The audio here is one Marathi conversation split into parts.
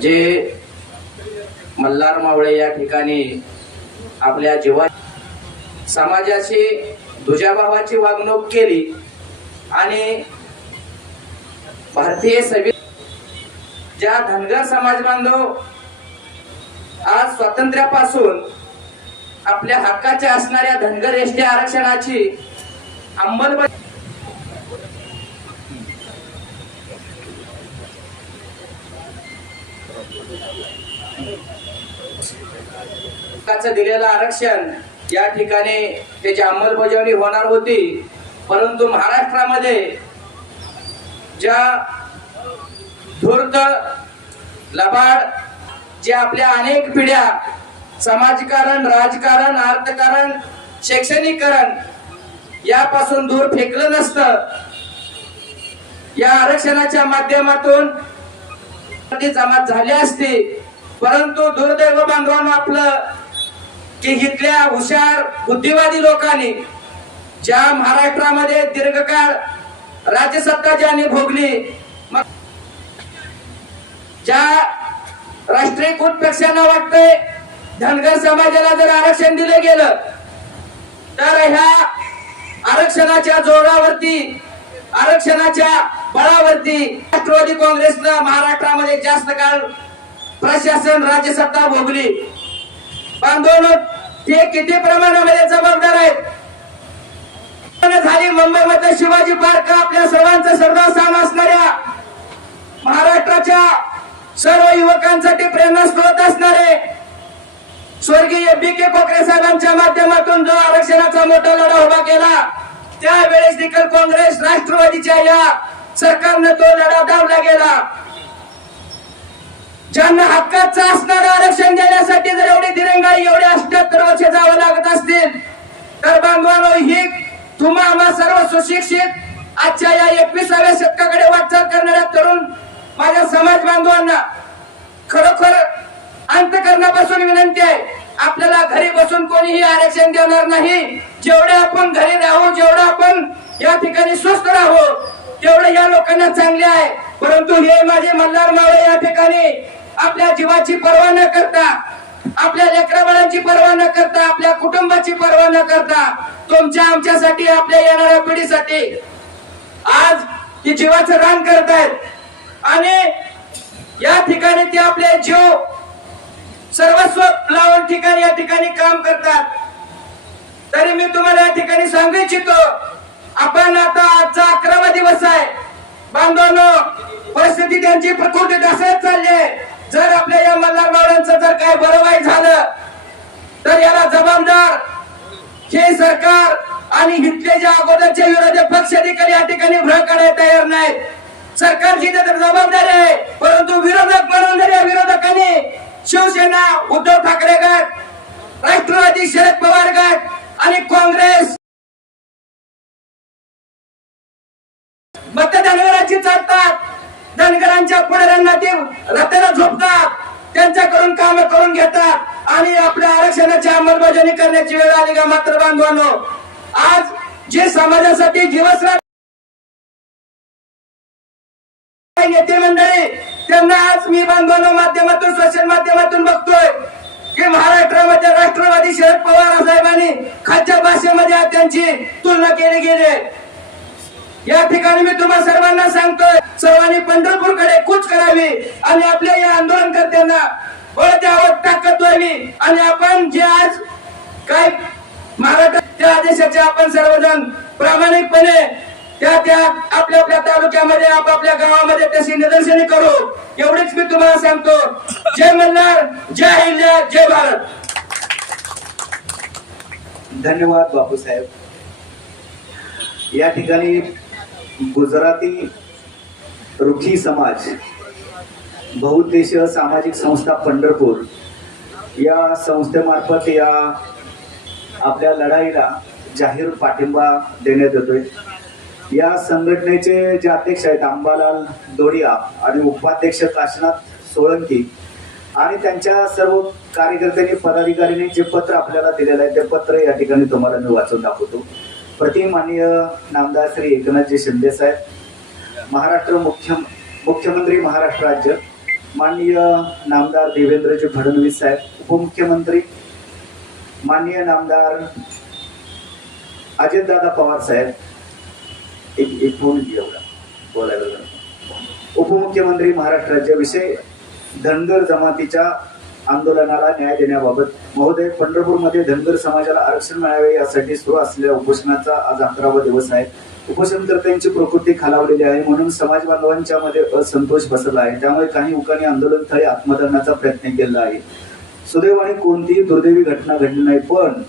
जे मल्हार मावळे या ठिकाणी आपल्या जीवा समाजाची दुजाभावाची वागणूक केली आणि भारतीय सभे ज्या धनगर समाज बांधव आज स्वातंत्र्यापासून आपल्या हक्काच्या असणाऱ्या धनगर एसटी आरक्षणाची अंमलबजावणी हक्काचं दिलेलं आरक्षण या ठिकाणी त्याची अंमलबजावणी होणार होती. परंतु महाराष्ट्रामध्ये ज्या धूर्त लबाड जे आपल्या अनेक पिढ्या समाजकारण राजकारण अर्थकारण शैक्षणिकरण यापासून दूर फेकलं नसतं. या आरक्षणाच्या माध्यमातून ती जमात झाली असती. परंतु दुर्दैव बांधवांना आपलं की इथल्या हुशार बुद्धिवादी लोकांनी ज्या महाराष्ट्रामध्ये दीर्घकाळ राज्यसत्ता ज्यांनी भोगली मग ज्या राष्ट्रीयकृत पक्षांना वाटतंय धनगर समाजाला जर आरक्षण दिलं गेलं तर ह्या आरक्षणाच्या जोरावरती आरक्षणाच्या बळावरती राष्ट्रवादी काँग्रेसनं महाराष्ट्रामध्ये जास्त काळ प्रशासन राज्यसत्ता भोगली. बांधवून ते किती प्रमाणामध्ये जबाबदार आहेत? झाली मुंबईमध्ये शिवाजी पार्क? आपल्या सर्वांचं सर्वस्थान असणाऱ्या महाराष्ट्राच्या सर्व युवकांसाठी प्रेरणा स्रोत असणारे स्वर्गीय बी के कोकरे साहेबांच्या माध्यमातून जो आरक्षणाचा मोठा लढा उभा केला त्यावेळेस देखील काँग्रेस राष्ट्रवादीच्या या सरकारनं तो लढा दावला गेला. ज्यांना हक्काचं असणारं आरक्षण देण्यासाठी जर एवढी दिरंग एवढे अष्ट्याहत्तर वर्ष जावं लागत असतील तर तुम्हा आम्हा सर्व सुशिक्षित आजच्या या एकविसाव्या शतकाकडे वाटचाल करणाऱ्या तरुण माझ्या समाज बांधवांना खरोखर अंतकरणापासून विनंती आहे. आपल्याला घरी बसून कोणीही आरक्षण देणार नाही. जेवढे आपण घरी राहू जेवढं आपण या ठिकाणी स्वस्थ राहू तेवढं या लोकांना चांगले आहे. परंतु हे माझे मल्हार मावळे या ठिकाणी आपल्या जीवाची पर्वा न करता आपल्या लेकराबाळांची पर्वा न करता आपल्या कुटुंबाची पर्वा न करता तुमच्या आमच्यासाठी आपल्या येणाऱ्या पिढीसाठी आज ही जीवाचं रान करतायत. आणि या ठिकाणी ते आपले जीव सर्वस्व लावून ठिकाणी या ठिकाणी काम करतात. तरी मी तुम्हाला या ठिकाणी सांगू इच्छितो आपण आता आजचा अकरावा दिवस आहे. बांधवांनो परिस्थिती त्यांची प्रकृती ढासळत चालली आहे. जर आपल्या या मल्हार मावळ्यांचं जर काय बरोबर झालं तर याला जबाबदार हे सरकार आणि इथले जे अगोदरचे विरोधी पक्ष देखील या ठिकाणी भ्र काढायला तयार नाही सरकारची तर जबाबदारी आहे परंतु विरोधक म्हणून जर या विरोधकांनी शिवसेना उद्धव ठाकरे गट राष्ट्रवादी शरद पवार गट आणि काँग्रेस मत चालतात. धनगरांच्या पुढाऱ्यांना ते रथाला झोपतात. त्यांच्याकडून काम करून घेतात. आणि आपल्या आरक्षणाची अंमलबजावणी करण्याची वेळ आली का मात्र बांधवांनो आज जे समाजासाठी दिवस नेते मंडळी त्यांना आज मी बांधवांनो माध्यमातून सोशल माध्यमातून बघतोय की महाराष्ट्रामध्ये राष्ट्रवादी शरद पवार साहेबांनी खालच्या भाषेमध्ये त्यांची तुलना केली गेली या ठिकाणी मी तुम्हा सर्वांना सांगतोय सर्वांनी पंढरपूरकडे कूच करावी आणि आपल्या या आंदोलनकर्त्यांना बळ द्यावं ताकद व्हावी आणि आपण जे आज काय महाराष्ट्राच्या आदेशाचे आपण सर्वजण प्रामाणिकपणे त्या त्या आपल्या आपल्या तालुक्यामध्ये आपापल्या गावामध्ये तशी निदर्शने करू. एवढीच मी तुम्हाला सांगतो. जय मल्हार जय हिंद जय भारत. धन्यवाद बापूसाहेब. या ठिकाणी गुजराती रुखी समाज बहुउद्देशीय सामाजिक संस्था पंढरपूर या संस्थेमार्फत या आपल्या लढाईला जाहीर पाठिंबा देण्यात येतोय. या संघटनेचे जे अध्यक्ष आहेत अंबालाल दोडिया आणि उपाध्यक्ष काशीनाथ सोळंकी आणि त्यांच्या सर्व कार्यकर्त्यांनी पदाधिकाऱ्यांनी जे पत्र आपल्याला दिलेलं आहे ते पत्र या ठिकाणी तुम्हाला मी वाचून दाखवतो. प्रतिमाननीय नामदार श्री एकनाथजी शिंदे साहेब महाराष्ट्र मुख्य मुख्यमंत्री महाराष्ट्र राज्य माननीय नामदार देवेंद्रजी फडणवीस साहेब उपमुख्यमंत्री माननीय नामदार अजितदादा पवार साहेब एक एक फोन एवढा बोलायला उपमुख्यमंत्री उपमुख्यमंत्री राज्य विषय धनगर जमातीच्या आंदोलनाला न्याय देण्याबाबत महोदय पंढरपूरमध्ये धनगर समाजाला आरक्षण मिळावे यासाठी सुरू असलेल्या उपोषणाचा आज अकरावा दिवस आहे. उपोषणकर्त्यांची प्रकृती खालावलेली आहे म्हणून समाज बांधवांच्या मध्ये असंतोष बसला आहे. त्यामुळे काही लोकांनी आंदोलनस्थळी आत्मदहनाचा प्रयत्न केला आहे. सुदैवाने कोणतीही दुर्दैवी घटना घडली नाही पण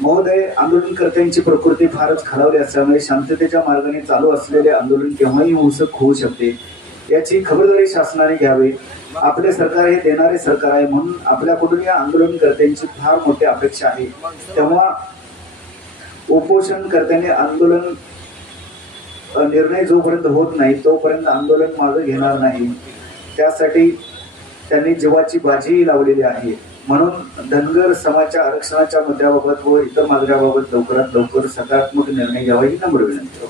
महोदय आंदोलनकर्त्यांची प्रकृती फारच खालावली असल्यामुळे शांततेच्या मार्गाने चालू असलेले आंदोलन केव्हाही हिंसक होऊ शकते. याची खबरदारी शासनाने घ्यावी. आपले सरकार हे देणारे सरकार आहे म्हणून आपल्याकडून या आंदोलनकर्त्यांची फार मोठी अपेक्षा आहे. तेव्हा उपोषणकर्त्यांनी आंदोलन निर्णय जोपर्यंत होत नाही तोपर्यंत आंदोलन मागे घेणार नाही. त्यासाठी त्यांनी जीवाची बाजीही लावलेली आहे. म्हणून धनगर समाजाच्या आरक्षणाच्या मुद्द्याबाबत व इतर मागण्याबाबत लवकरात लवकर सकारात्मक निर्णय घ्यावा ही नम्र विनंती.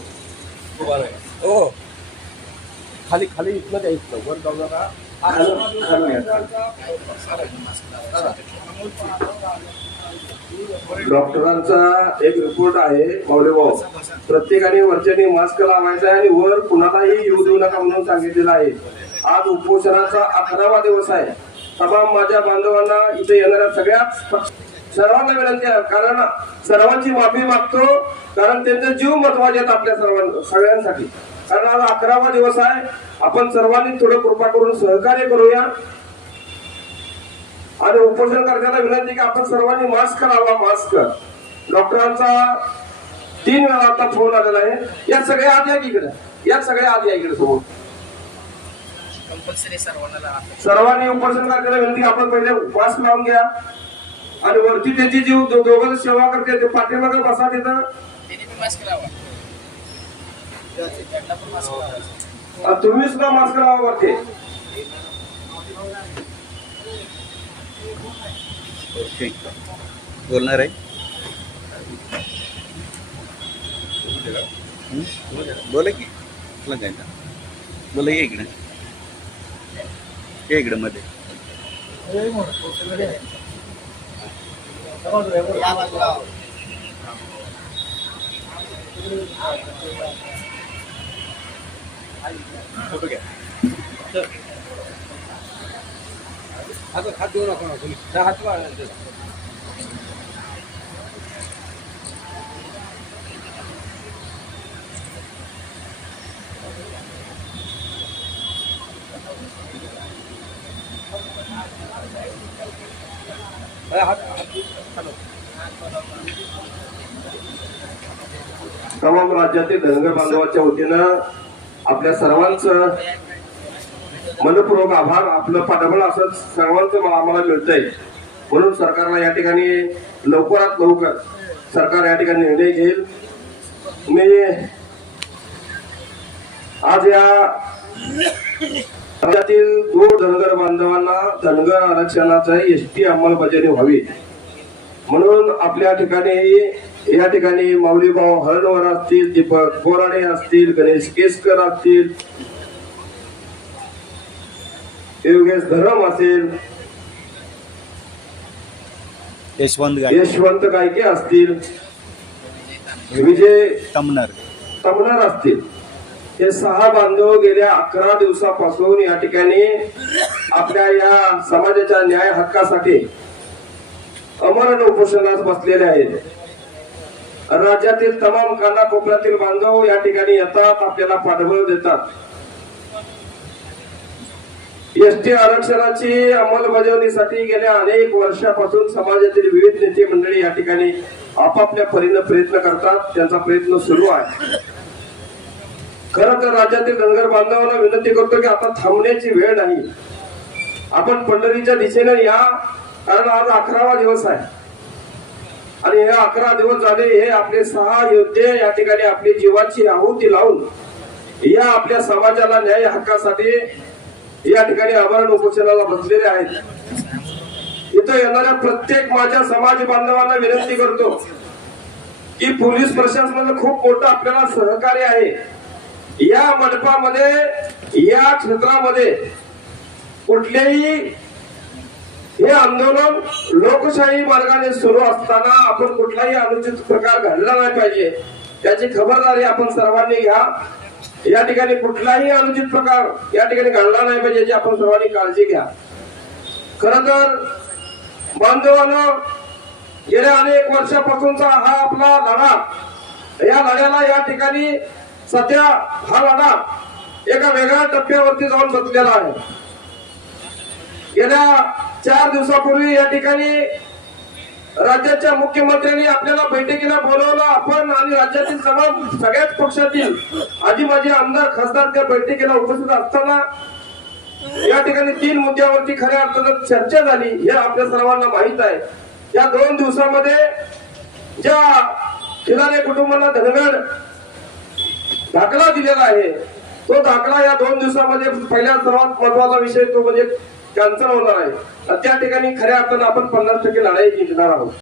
हो. खाली खाली इथलं द्यायचं वर. डॉक्टरांचा एक रिपोर्ट आहे भाऊ. प्रत्येकाने वरच्याने मास्क लावायचा आहे आणि वर कुणालाही येऊ देऊ नका म्हणून सांगितलेलं आहे. आज उपोषणाचा अकरावा दिवस आहे. तमाम माझ्या बांधवांना इथे येणाऱ्या सगळ्याच सर्वांना विनंती आहे. कारण सर्वांची माफी मागतो कारण त्यांचे जीव महत्त्वाचे आहेत आपल्या सर्वांना सगळ्यांसाठी. कारण आज अकरावा दिवस आहे. आपण सर्वांनी थोडं कृपा करून सहकार्य करूया. आणि उपोषण करण्याला विनंती की आपण सर्वांनी मास्क लावा मास्क. डॉक्टरांचा तीन वेळा आता फोन आलेला आहे. या सगळ्या या की इकडे? या सगळ्या आत या इकडे समोर. कंपल्सरी सर्वांना उपोषण करण्याला विनंती आपण पहिले मास्क लावून घ्या. आणि वरती त्याची जी दोघं सेवा करते ते पाठीमागे बसा तिथं. मास्क लावा. तुम्ही सुद्धा मास्क लावा वरती. बोलणार आहे? बोला की. काय बोला ये इकडे. ये इकडे मध्ये. या बाजूला हात देऊ नका हात तमाम राज्यातील धनगर बांधवाच्या वतीनं आपल्या सर्वांचं मनपूर्वक आभार. आपलं पाठबळ असं सर्वांचं आम्हाला मिळतंय. म्हणून सरकारला या ठिकाणी लवकरात लवकर सरकार या ठिकाणी निर्णय घेईल. मी आज या राज्यातील दोन धनगर बांधवांना धनगर आरक्षणाचा एस टी अंमलबजावणी व्हावी. म्हणून आपल्या ठिकाणी या ठिकाणी माऊलीभाऊ हरणवर असतील दीपक बोराडे असतील गणेश केसकर असतील योगेश धरम असेल यशवंत यशवंत गायके असतील विजय तमणार तमणार असतील. हे सहा बांधव गेल्या अकरा दिवसापासून या ठिकाणी आपल्या या समाजाच्या न्याय हक्कासाठी अमरण उपोषणास बसलेले आहेत. राज्यातील तमाम कानाकोपऱ्यातील बांधव या ठिकाणी येतात आपल्याला पाठबळ देतात. एसटी आरक्षणाची अंमलबजावणीसाठी गेल्या अनेक वर्षापासून समाजातील विविध नेते मंडळी या ठिकाणी आपापल्या परीनं प्रयत्न करतात त्यांचा प्रयत्न सुरू आहे. खरं तर राज्यातील धनगर बांधवांना विनंती करतो की आता थांबण्याची वेळ नाही. आपण पंढरीच्या दिशेने या कारण आज अकरावा दिवस आहे. आणि हे अकरा दिवस झाले हे आपले सहा योद्धे या ठिकाणी आपली जीवाची आहुती लावून या आपल्या समाजाला न्याय हक्कासाठी या ठिकाणी आमरण उपोषणाला बसलेले आहेत. इथं येणाऱ्या प्रत्येक माझ्या समाज बांधवांना विनंती करतो की पोलीस प्रशासनाचं खूप मोठं आपल्याला सहकार्य आहे. या मंडपामध्ये या क्षेत्रामध्ये कुठलेही हे आंदोलन लोकशाही मार्गाने सुरू असताना आपण कुठलाही अनुचित प्रकार घडला नाही पाहिजे. त्याची खबरदारी आपण सर्वांनी घ्या. या ठिकाणी कुठलाही अनुचित प्रकार या ठिकाणी घडला नाही पाहिजे याची आपण सर्वांनी काळजी घ्या. खर तर बांधवानं गेल्या अनेक वर्षापासूनचा हा आपला लढा या लढ्याला या ठिकाणी सध्या हा लढा एका वेगळ्या टप्प्यावरती जाऊन बसलेला आहे. गेल्या चार दिवसापूर्वी या ठिकाणी राज्याच्या मुख्यमंत्र्यांनी आपल्याला बैठकीला बोलवलं आपण आणि राज्यातील तमाम सगळ्याच पक्षातील आजी माजी आमदार खासदार त्या बैठकीला उपस्थित असताना या ठिकाणी तीन मुद्द्यावरती खऱ्या अर्थानं चर्चा झाली हे आपल्या सर्वांना माहीत आहे. या दोन दिवसामध्ये ज्या खिलारे कुटुंबाला धनगड दाखला दिलेला आहे तो दाखला या दोन दिवसामध्ये पहिल्या सर्वात महत्त्वाचा विषय तो म्हणजे कॅन्सल होणार आहे. त्या ठिकाणी खऱ्या अर्थानं आपण पन्नास टक्के लढाई जिंकणार आहोत.